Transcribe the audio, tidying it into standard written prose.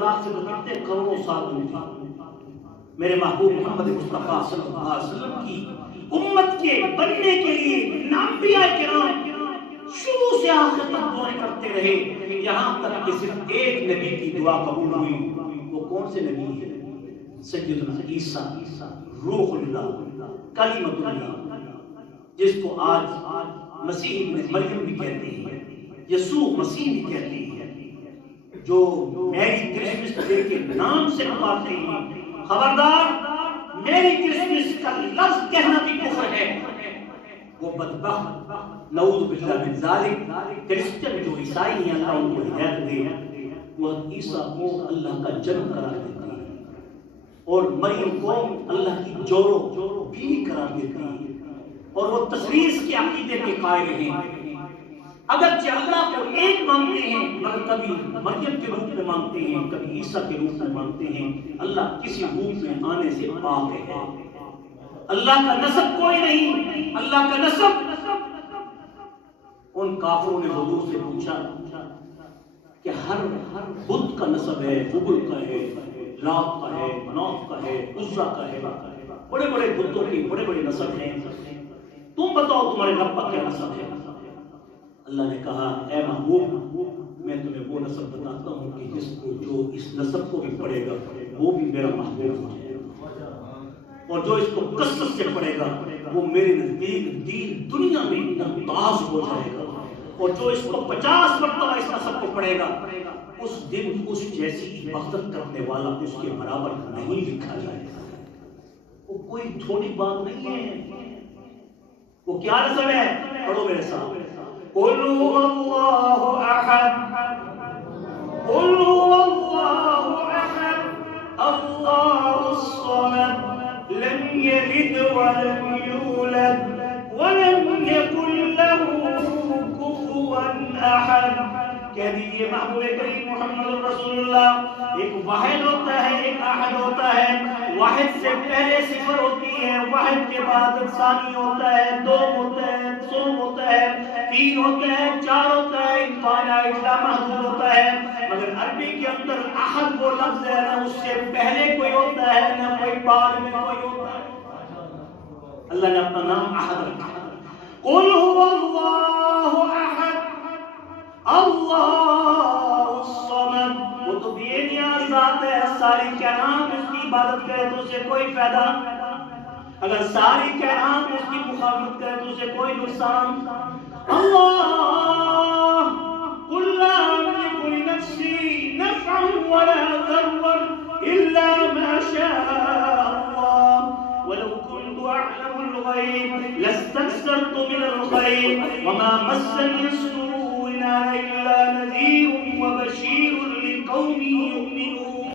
اللہ سے تو کتنے کروڑوں سال دور تھی۔ میرے محبوب محمد مصطفیٰ صلی اللہ علیہ وسلم کی امت کے بننے کے لیے انبیاء کرام شروع سے آخر تک دعائیں کرتے رہے، یہاں تک کہ صرف ایک نبی کی دعا قبول ہوئی۔ وہ کون سے نبی ہے؟ سیدنا عیسیٰ روح اللہ کلمۃ اللہ، جس کو آج مسیح ابن مریم بھی کہتے ہیں، یسوع مسیح بھی کہتے ہیں، جو میری کرسمس ڈے کے نام سے پکارتے ہیں۔ خبردار، میری کرسمس کا لفظ کہنا بھی کفر ہے۔ وہ بدبخت نعوذ باللہ من ذالک کرسچن جو عیسائی ہیں، اللہ ان کو ہدایت دے، وہ عیسیٰ کو اللہ کا جنم قرار دیتے ہیں اور مریم کو اللہ کی جوڑو بھی قرار دیتے ہیں، اور وہ تثلیث کے عقیدے کے قائل ہیں۔ اگرچہ اللہ کو ایک مانتے ہیں مگر کبھی مریم کے روپ میں مانتے ہیں، کبھی عیسیٰ کے روپ میں مانتے ہیں۔ اللہ کسی روپ میں آنے سے پاک ہے، اللہ کا نسب کوئی نہیں۔ اللہ کا نسب، ان کافروں نے حضور سے پوچھا کہ ہر بت کا نسب ہے، حبل کا ہے، لات کا ہے، مناف کا ہے، عزا کا ہے، بڑے بڑے بتوں کے بڑے بڑے نسب ہیں، تم بتاؤ تمہارے رب کا کیا نسب ہے؟ اللہ نے کہا اے محبوب، میں تمہیں وہ نسب بتاتا ہوں کہ جس کو جو اس نسب کو بھی پڑھے گا وہ بھی میرا محبوب ہو جائے گا، اور جو اس کو کثرت سے پڑھے گا وہ میرے نزدیک دین دنیا میں ممتاز ہو جائے گا، اور جو اس کو 50 مرتبہ اس نسب کو پڑھے گا اس دن اس جیسی عبادت کرنے والا اس کے برابر نہیں لکھا جائے گا۔ وہ کوئی تھوڑی بات نہیں ہے۔ وہ کیا نسب ہے؟ پڑھو میرے ساتھ، قل هو الله احد، قل هو الله احد الله الصمد لم يلد ولم يولد ولم يكن له كفوا احد۔ کہہ دیجئے محبوب کریم محمد رسول اللہ، ایک واحد ہوتا ہے، ایک احد ہوتا ہے۔ واحد سے پہلے صفر ہوتی ہے، واحد کے بعد ثانی ہوتا ہے، دو ہوتا ہے، سوم ہوتا ہے، تین ہوتا ہے، چار ہوتا ہے، انفائنائٹ لامحدود ہوتا ہے۔ مگر عربی کے اندر احد وہ لفظ ہے، نہ اس سے پہلے کوئی ہوتا ہے نہ کوئی بعد میں کوئی ہوتا ہے۔ اللہ نے اپنا نام احد رکھا۔ قل هو الله احد اللہ الصمد، وہ تو بے نیاز ذات ہے، ساری کائنات اس کی عبادت کرے تو اسے کوئی فائدہ، اگر ساری کائنات اس کی مخالفت کرے تو اسے کوئی نقصان۔ اللہ قل لا املک لنفسی نفعا ولا ضرا الا ما شاء اللہ ولو كنت اعلم الغیب لاستكثرت من الخیر وما مسنی السوء إلا نذير وبشير لقوم يؤمنون۔